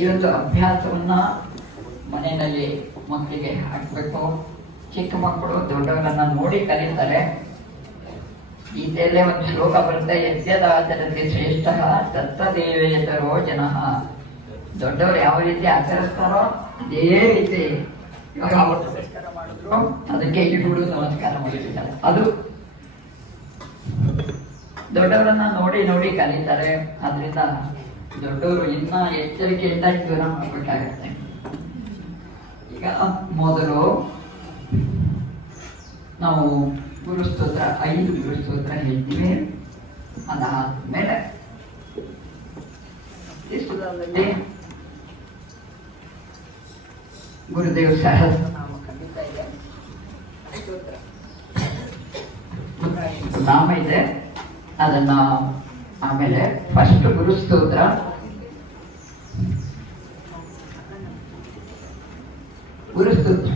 ಈ ಒಂದು ಅಭ್ಯಾಸವನ್ನ ಮನೆಯಲ್ಲಿ ಮಕ್ಕಳಿಗೆ ಹಾಕಬೇಕು. ಚಿಕ್ಕ ಮಕ್ಕಳು ದೊಡ್ಡವರನ್ನ ನೋಡಿ ಕಲಿತಾರೆ. ಗೀತೆಯಲ್ಲೇ ಒಂದು ಶ್ಲೋಕ ಬರುತ್ತೆ, ಯಜ್ಞದಾಚರತೆ ಶ್ರೇಷ್ಠ ದತ್ತದೇವೇತರೋ ಜನಃ. ದೊಡ್ಡವರು ಯಾವ ರೀತಿ ಆಚರಿಸ್ತಾರೋ ಅದೇ ರೀತಿ ಇವಾಗ ಅವರು ನಮಸ್ಕಾರ ಮಾಡಿದ್ರು, ಅದಕ್ಕೆ ಇಡುಗಳು ನಮಸ್ಕಾರ ಮಾಡಿರ್ತಾರೆ. ಅದು ದೊಡ್ಡವರನ್ನ ನೋಡಿ ನೋಡಿ ಕಲಿತಾರೆ. ಆದ್ರಿಂದ ದೊಡ್ಡವರು ಇನ್ನ ಎಚ್ಚರಿಕೆಯಿಂದ ಜೀವನ ಮಾಡಬೇಕಾಗತ್ತೆ. ಈಗ ಮೊದಲು ನಾವು ಗುರುಸ್ತೋತ್ರ 5 ಗುರುಸ್ತೋತ್ರ ಹೇಳ್ತೀವಿ. ಅದಾದ್ಮೇಲೆ ಗುರುದೇವ್ ಸಹಸ್ರನಾಮ ಖಂಡಿತ ಇದೆ, ನಾಮ ಇದೆ. ಅದನ್ನ ಆಮೇಲೆ ಫಸ್ಟ್ ಗುರುಸ್ತೋತ್ರ, ಗುರುಸ್ತೋತ್ರ